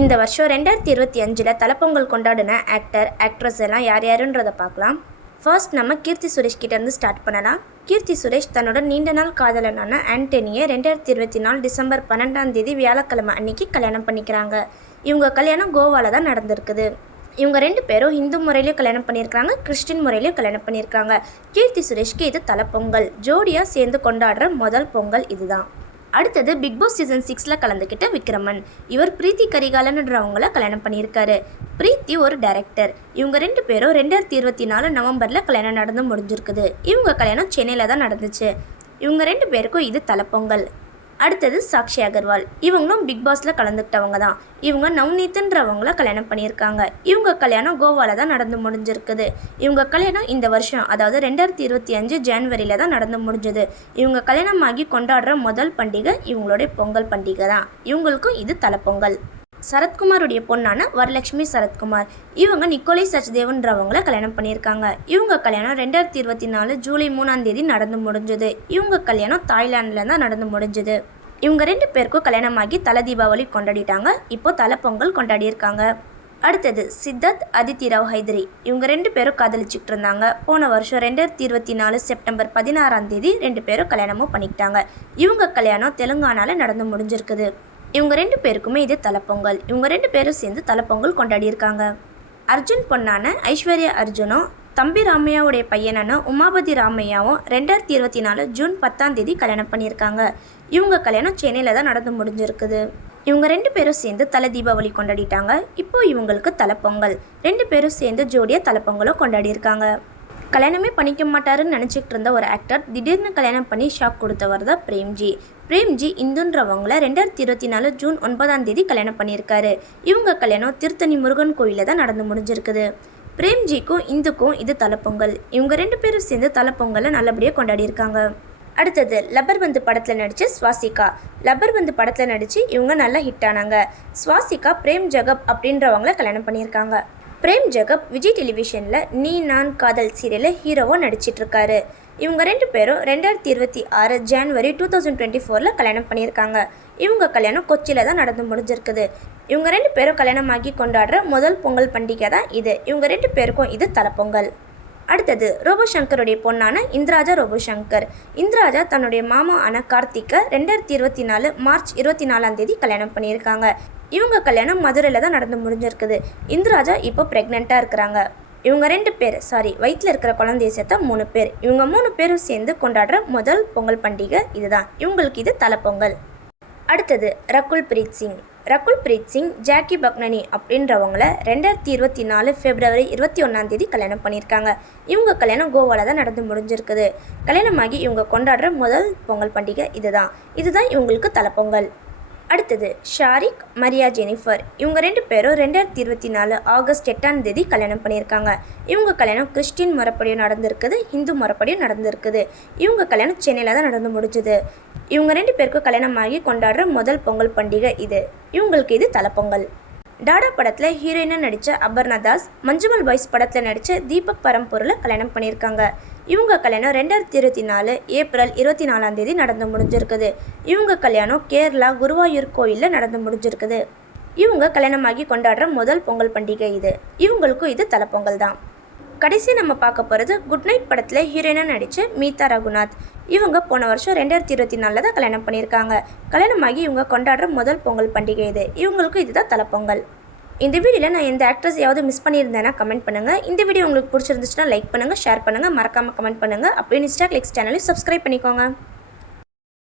இந்த வருஷம் 2025 தலைப்பொங்கல் கொண்டாடின actor actress எல்லாம் யார் யாருன்றதை பார்க்கலாம். ஃபர்ஸ்ட் நம்ம கீர்த்தி சுரேஷ் கிட்டேருந்து ஸ்டார்ட் பண்ணலாம். கீர்த்தி சுரேஷ் தன்னோட நீண்ட நாள் காதலனான ஆண்டனியை 2024 டிசம்பர் 12 வியாழக்கிழமை அன்னைக்கு கல்யாணம் பண்ணிக்கிறாங்க. இவங்க கல்யாணம் கோவாவில் தான் நடந்திருக்குது. இவங்க 2 பேரும் இந்து முறையிலையும் கல்யாணம் பண்ணியிருக்காங்க, கிறிஸ்டின் முறையிலையும் கல்யாணம் பண்ணியிருக்காங்க. கீர்த்தி சுரேஷ்க்கு இது தலைப்பொங்கல். ஜோடியாக சேர்ந்து கொண்டாடுற முதல் பொங்கல் இதுதான். அடுத்தது பிக் பாஸ் சீசன் 6 கலந்துக்கிட்ட விக்ரமன். இவர் பிரீத்தி கரிகாலன்றவங்கள கல்யாணம் பண்ணியிருக்காரு. பிரீத்தி ஒரு டைரக்டர். இவங்க 2 பேரும் 2024 நவம்பரில் கல்யாணம் நடந்து முடிஞ்சிருக்குது. இவங்க கல்யாணம் சென்னையில் தான் நடந்துச்சு. இவங்க 2 பேருக்கும் இது தலைப்பொங்கல். அடுத்தது சாக்ஷி அகர்வால். இவங்களும் பிக் பாஸில் கலந்துக்கிட்டவங்க தான். இவங்க நவ்நீத்ன்றவங்கள கல்யாணம் பண்ணியிருக்காங்க. இவங்க கல்யாணம் கோவாவில் தான் நடந்து முடிஞ்சிருக்குது. இவங்க கல்யாணம் இந்த வருஷம், அதாவது 2025 ஜனவரியில் தான் நடந்து முடிஞ்சது. இவங்க கல்யாணமாகி கொண்டாடுற முதல் பண்டிகை இவங்களுடைய பொங்கல் பண்டிகை தான். இவங்களுக்கும் இது தலைப்பொங்கல். சரத்குமாருடைய பொண்ணான வரலட்சுமி சரத்குமார். இவங்க நிக்கோலை சச்தேவன்றவங்கள கல்யாணம் பண்ணியிருக்காங்க. இவங்க கல்யாணம் 2024 ஜூலை 3 நடந்து முடிஞ்சது. இவங்க கல்யாணம் தாய்லாண்டில் தான் நடந்து முடிஞ்சது. இவங்க 2 பேருக்கும் கல்யாணமாகி தலை தீபாவளி கொண்டாடிட்டாங்க. இப்போ தலைப்பொங்கல் கொண்டாடியிருக்காங்க. அடுத்தது சித்தார்த் அதித்தி ராவ் ஹைதரி. இவங்க 2 பேரும் காதலிச்சுட்டு இருந்தாங்க. போன வருஷம் 2024 செப்டம்பர் 16 2 பேரும் கல்யாணமும் பண்ணிக்கிட்டாங்க. இவங்க கல்யாணம் தெலுங்கானாவில் நடந்து முடிஞ்சிருக்குது. இவங்க 2 பேருக்குமே இது தலைப்பொங்கல். இவங்க 2 பேரும் சேர்ந்து தலைப்பொங்கல் கொண்டாடியிருக்காங்க. அர்ஜுன் பொண்ணான ஐஸ்வர்யா அர்ஜுனும் தம்பி ராமையாவுடைய பையனான உமாபதி ராமையாவும் 2024 ஜூன் 10 கல்யாணம் பண்ணியிருக்காங்க. இவங்க கல்யாணம் சென்னையில் தான் நடந்து முடிஞ்சிருக்குது. இவங்க 2 பேரும் சேர்ந்து தலை தீபாவளி கொண்டாடிட்டாங்க. இப்போ இவங்களுக்கு தலைப்பொங்கல். 2 பேரும் சேர்ந்து ஜோடியாக தலைப்பொங்கலும் கொண்டாடியிருக்காங்க. கல்யாணமே பண்ணிக்க மாட்டாருன்னு நினச்சிக்கிட்டு இருந்த ஒரு ஆக்டர் திடீர்னு கல்யாணம் பண்ணி ஷாக் கொடுத்தவர் தான் பிரேம்ஜி. பிரேம்ஜி இந்துன்றவங்கள 2024 ஜூன் 9 கல்யாணம் பண்ணியிருக்காரு. இவங்க கல்யாணம் திருத்தணி முருகன் கோயிலில் தான் நடந்து முடிஞ்சிருக்குது. பிரேம்ஜிக்கும் இந்துக்கும் இது தலைப்பொங்கல். இவங்க 2 பேரும் சேர்ந்து தலைப்பொங்கலை நல்லபடியாக கொண்டாடியிருக்காங்க. அடுத்தது லப்பர்பந்து படத்தில் நடித்த ஸ்வாசிகா. லப்பர்பந்து படத்தில் நடித்து இவங்க நல்லா ஹிட் ஆனாங்க. ஸ்வாசிகா பிரேம் ஜகப் அப்படின்றவங்கள கல்யாணம் பண்ணியிருக்காங்க. பிரேம் ஜகப் விஜய் டெலிவிஷனில் நீ நான் காதல் சீரியலில் ஹீரோவாக நடிச்சிட்ருக்காரு. இவங்க 2 பேரும் 2026 ஜனவரி 2024 கல்யாணம் பண்ணியிருக்காங்க. இவங்க கல்யாணம் கொச்சியில் தான் நடந்து முடிஞ்சிருக்குது. இவங்க 2 பேரும் கல்யாணமாகி கொண்டாடுற முதல் பொங்கல் பண்டிகை தான் இது. இவங்க 2 பேருக்கும் இது தலைப்பொங்கல். அடுத்தது ரோபோ சங்கருடைய பொண்ணான இந்திராஜா ரோபோ சங்கர். இந்திராஜா தன்னுடைய மாமா ஆன கார்த்திகை 2024 மார்ச் 24 கல்யாணம் பண்ணியிருக்காங்க. இவங்க கல்யாணம் மதுரையில் தான் நடந்து முடிஞ்சிருக்குது. இந்திராஜா இப்போ ப்ரெக்னெண்ட்டாக இருக்கிறாங்க. இவங்க 2 பேர் வயிற்றில் இருக்கிற குழந்தைய சேர்த்தா 3 பேர். இவங்க 3 பேரும் சேர்ந்து கொண்டாடுற முதல் பொங்கல் பண்டிகை இதுதான். இவங்களுக்கு இது தலைப்பொங்கல். அடுத்தது ரகுல் பிரீத் சிங். ரகுல் பிரீத் சிங் ஜாக்கி பக்னனி அப்படின்றவங்கள 2024 பிப்ரவரி 21 கல்யாணம் பண்ணியிருக்காங்க. இவங்க கல்யாணம் கோவாவில் தான் நடந்து முடிஞ்சிருக்குது. கல்யாணமாகி இவங்க கொண்டாடுற முதல் பொங்கல் பண்டிகை இதுதான் இவங்களுக்கு தலைப்பொங்கல். அடுத்தது ஷாரிக் மரியா ஜெனிஃபர். இவங்க 2 பேரும் 2024 ஆகஸ்ட் 8 கல்யாணம் பண்ணியிருக்காங்க. இவங்க கல்யாணம் கிறிஸ்டின் முறைப்படியும் நடந்திருக்குது, இந்து முறைப்படியும் நடந்திருக்குது. இவங்க கல்யாணம் சென்னையில் தான் நடந்து முடிஞ்சுது. இவங்க 2 பேருக்கும் கல்யாணமாகி கொண்டாடுற முதல் பொங்கல் பண்டிகை இது. இவங்களுக்கு இது தலைப்பொங்கல். டாடா படத்தில் ஹீரோயினாக நடித்த அபர்ணா தாஸ், மஞ்சுமல் பாய்ஸ் படத்தில் நடித்த தீபக் பரம்பூரில் கல்யாணம் பண்ணியிருக்காங்க. இவங்க கல்யாணம் 2024 ஏப்ரல் 24 நடந்து முடிஞ்சிருக்குது. இவங்க கல்யாணம் கேரளா குருவாயூர் கோயிலில் நடந்து முடிஞ்சிருக்குது. இவங்க கல்யாணமாகி கொண்டாடுற முதல் பொங்கல் பண்டிகை இது. இவங்களுக்கும் இது தலைப்பொங்கல் தான். கடைசி நம்ம பார்க்க போகிறது குட் நைட் படத்தில் ஹீரோயினாக நடித்த மீதா ரகுநாத். இவங்க போன வருஷம் 2024 தான் கல்யாணம் பண்ணியிருக்காங்க. கல்யாணமாகி இவங்க கொண்டாடுற முதல் பொங்கல் பண்டிகை இது. இவங்களுக்கும் இதுதான் தலைப்பொங்கல். இந்த வீடியோவில் நான் எந்த ஆக்ட்ரஸையாவது மிஸ் பண்ணியிருந்தேன்னா கமெண்ட் பண்ணுங்கள். இந்த வீடியோ உங்களுக்கு பிடிச்சிருந்துச்சுன்னா லைக் பண்ணுங்கள், ஷேர் பண்ணுங்கள், மறக்காமல் கமெண்ட் பண்ணுங்கள். அப்படியே இன்ஸ்டா கிளிக்ஸ் சேனலையும் சப்ஸ்கிரைப் பண்ணிக்கோங்க.